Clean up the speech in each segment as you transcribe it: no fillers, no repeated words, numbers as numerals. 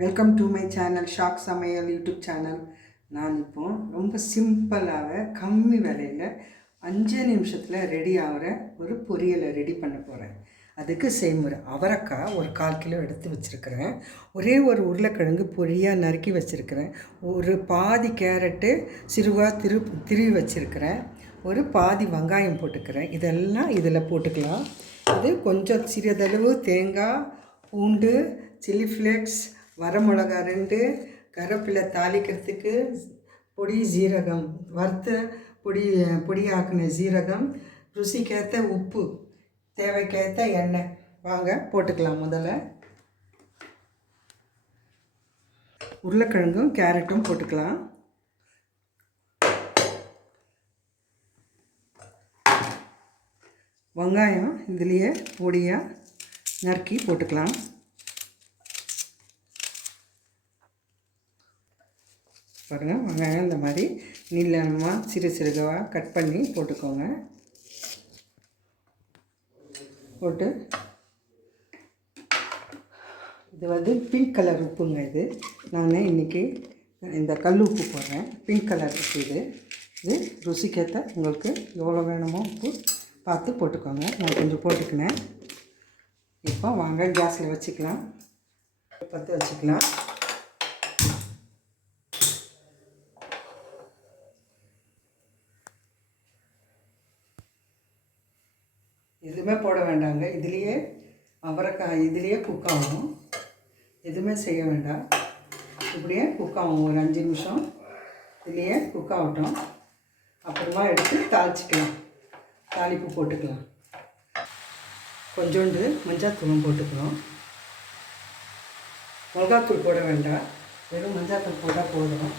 Welcome to my channel shock சமையல் YouTube channel. நான் இப்போ ரொம்ப சிம்பிளாக கம்மி விலையில் 5 நிமிஷத்தில் ரெடி ஆகிற ஒரு பொரியலை ரெடி பண்ண போகிறேன். அதுக்கு செய்முறை அவரைக்காய் ஒரு 1/4 கிலோ எடுத்து வச்சுருக்கிறேன். ஒரே ஒரு உருளைக்கிழங்கு பொரியாக நறுக்கி வச்சுருக்கிறேன். ஒரு பாதி கேரட்டு சிறுவாக திருவி வச்சுருக்கிறேன். ஒரு பாதி வெங்காயம் போட்டுக்கிறேன். இதெல்லாம் இதில் போட்டுக்கலாம். இது கொஞ்சம் சிறிதளவு தேங்காய், பூண்டு, சில்லி ஃப்ளேக்ஸ், வரமிளகா 2, கருவேப்பிலை தாளிக்கிறதுக்கு பொடி ஜீரகம், வறுத்த பொடியாக்கின ஜீரகம், ருசிக்கேற்ற உப்பு, தேவைக்கேற்ற எண்ணெய். வாங்க போட்டுக்கலாம். முதல்ல உருளைக்கிழங்கும் கேரட்டும் போட்டுக்கலாம். வெங்காயம் இதுலேயே பொடியாக நறுக்கி போட்டுக்கலாம். பாருங்கள், வெங்காயம் இந்த மாதிரி நீளமாக சிறுகாக கட் பண்ணி போட்டுக்கோங்க. போட்டு இது பிங்க் கலர் உப்புங்க. இது நான் இன்றைக்கி இந்த கல் உப்பு போடுறேன். பிங்க் கலர் உப்பு. இது ருசிக்கேற்ற உங்களுக்கு எவ்வளோ வேணுமோ உப்பு பார்த்து போட்டுக்கோங்க. நான் கொஞ்சம் போட்டுக்கினேன். இப்போ வாங்க கேஸில் வச்சுக்கலாம். பற்ற வச்சுக்கலாம். எதுவுமே போட வேண்டாங்க. இதுலேயே அவரைக்காய் இதுலேயே குக் ஆகும். எதுவுமே செய்ய வேண்டாம். இப்படியே குக் ஆகும். ஒரு 5 நிமிஷம் இதுலேயே குக் ஆகட்டும். அப்புறமா எடுத்து தாளிச்சிக்கலாம். தாளிப்பு போட்டுக்கலாம். கொஞ்சோண்டு மஞ்சாத்தூளும் போட்டுக்கலாம். மிளகாத்தூள் போட வேண்டாம். வெறும் மஞ்சாத்தூள் போட்டால் போதும்.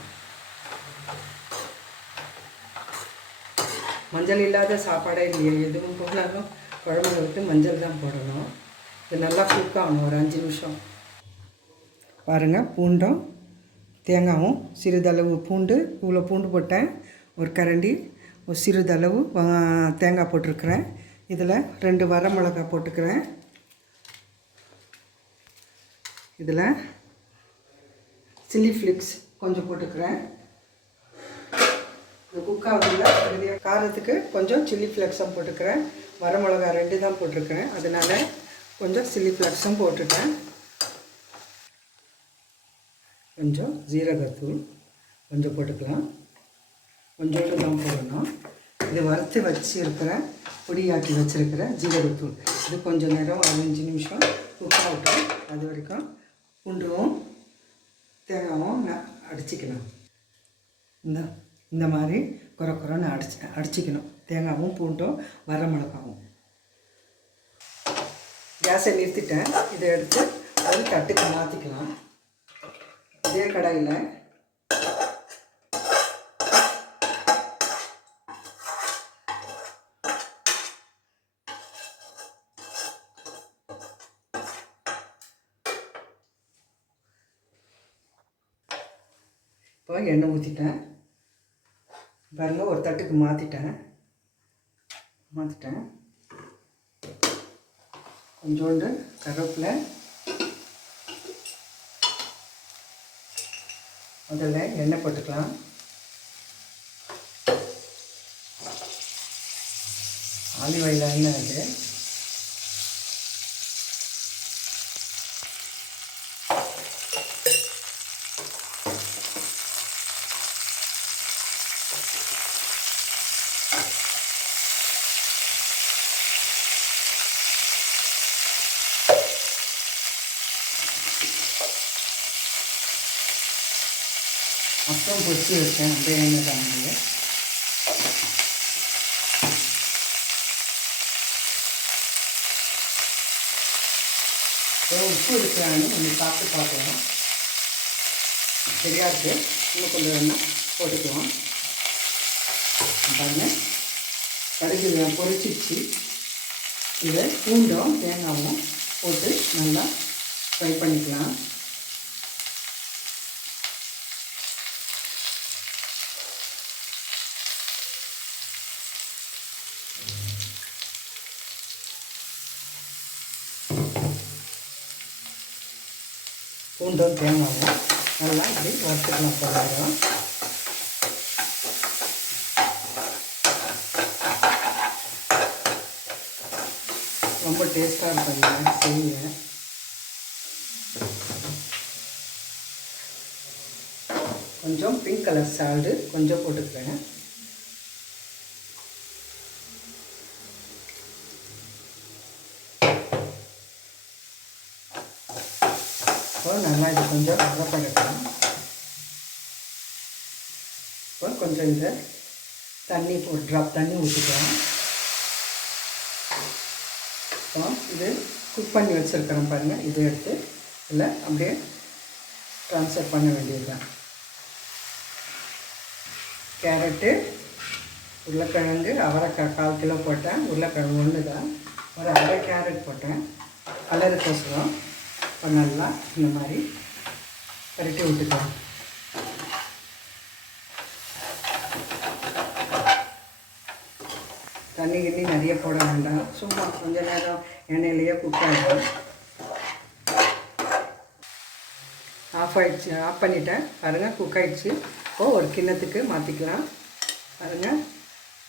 மஞ்சள் இல்லாத சாப்பாடே இல்லையா. எதுவும் போனாலும் குழம்புல விட்டு மஞ்சள் தான் போடணும். இது நல்லா குக் ஆகணும். ஒரு 5 நிமிஷம். பாருங்கள், பூண்டும் தேங்காயும் சிறிதளவு பூண்டு, இவ்வளோ பூண்டு போட்டேன். ஒரு கரண்டி ஒரு சிறிதளவு தேங்காய் போட்டிருக்கிறேன். இதில் 2 வரமிளகாய் போட்டுக்கிறேன். இதில் சில்லி ஃப்ளேக்ஸ் கொஞ்சம் போட்டுக்கிறேன். இந்த குக்காவதில் காரத்துக்கு கொஞ்சம் சில்லி ஃப்ளேக்ஸும் போட்டுக்கிறேன். வரமிளகா 2 தான் போட்டிருக்கிறேன். அதனால் கொஞ்சம் சில்லி ஃப்ளேக்ஸும் போட்டுட்டேன். கொஞ்சம் ஜீரகத்தூள் கொஞ்சம் போட்டுக்கலாம். கொஞ்சோண்டு தான் போடணும். இது வறுத்து வச்சுருக்கிற பொடியாக்கி வச்சுருக்கிற ஜீரகத்தூள். இது கொஞ்சம் நேரம் 5 நிமிஷம் குக் ஆகட்டும். அது வரைக்கும் பூண்டும் தேங்காயும் அடிச்சிக்கலாம். இந்த மாதிரி குறைன்னு அடிச்சிக்கணும். தேங்காயும் பூண்டும் வரமிளகாவும். கேஸை நிறுத்திட்டேன். இதை எடுத்து ஒரு தட்டுக்கு மாற்றிக்கலாம். இதே கடாயில் இப்போ எண்ணெய் ஊற்றிட்டேன். பாருங்கள், ஒரு தட்டுக்கு மாற்றிட்டேன். கொஞ்சோண்டு கருவேப்பிலை, முதல்ல எண்ணெய் போட்டுக்கலாம். ஆலிவ் ஆயில் எண்ணெய் அது. அப்புறம் பொரிச்சு வச்சேன். அந்த எண்ணெய் தாங்க. உப்பு இருக்கிறான்னு கொஞ்சம் சாப்பிட்டு பார்க்கலாம். சரியாக இருக்குது. இன்னும் கொஞ்சம் எண்ணெய் போட்டுக்கலாம். பாருங்கள், கடுகு பொரிச்சிச்சு. இதை பூண்டும் தேங்காயும் போட்டு நல்லா ஃப்ரை பண்ணிக்கலாம். பூண்டும் தேங்காயும் நல்லா இப்படி வறுத்துக்கலாம் கொஞ்சம். ரொம்ப டேஸ்ட்டாக இருக்கும் செய்யுங்க. கொஞ்சம் பிங்க் கலர் சால்டு கொஞ்சம் போட்டுக்கிறேன். இப்போ நல்லா இது கொஞ்சம் வதப்படட்டும். இப்போ கொஞ்சம் இந்த தண்ணி ஒரு ட்ராப் தண்ணி ஊற்றிக்கலாம். இப்போ இது குக் பண்ணி வச்சுருக்கிறோம் பாருங்கள், இதை எடுத்து இல்லை அப்படியே ட்ரான்ஸ்ஃபர் பண்ண வேண்டியது தான். கேரட்டு, உருளைக்கிழங்கு, அவரைக்காய் 1/4 கிலோ போட்டேன். உருளைக்கிழங்கு ஒன்று தான், ஒரு அரை கேரட் போட்டேன் கலருக்கோசரம். இப்போ நல்லா இந்த மாதிரி பரட்டி விட்டுக்கலாம். தண்ணி கிண்ணி நிறைய போட வேண்டாம், சும்மா கொஞ்ச நேரம் எண்ணெயிலேயே குக் ஆகிடும். ஆஃப் ஆகிடுச்சு, ஆஃப் பண்ணிட்டேன் பாருங்கள், குக் ஆகிடுச்சு. இப்போது ஒரு கிண்ணத்துக்கு மாற்றிக்கலாம். பாருங்கள்,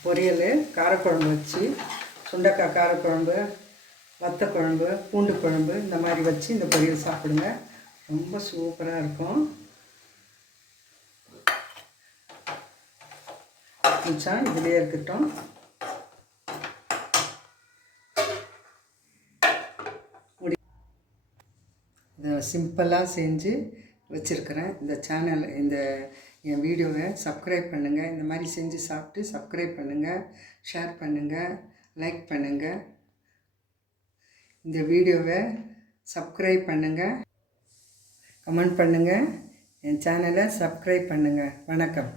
பொரியல் காரக்குழம்பு வச்சு, சுண்டைக்காய் காரக்குழம்பு, வத்த குழம்பு, பூண்டு குழம்பு இந்த மாதிரி வச்சு இந்த பொரியல் சாப்பிடுங்க, ரொம்ப சூப்பராக இருக்கும். மிச்சம் இதுலேயே இருக்கட்டும். இதை சிம்பிளாக செஞ்சு வச்சுருக்கிறேன். இந்த சேனல் இந்த என் வீடியோவை சப்ஸ்கிரைப் பண்ணுங்கள். இந்த மாதிரி செஞ்சு சாப்பிட்டு சப்ஸ்கிரைப் பண்ணுங்கள், ஷேர் பண்ணுங்கள், லைக் பண்ணுங்கள். இந்த வீடியோவை சப்ஸ்கிரைப் பண்ணுங்கள், கமெண்ட் பண்ணுங்கள், என் சேனலை சப்ஸ்கிரைப் பண்ணுங்கள். வணக்கம்.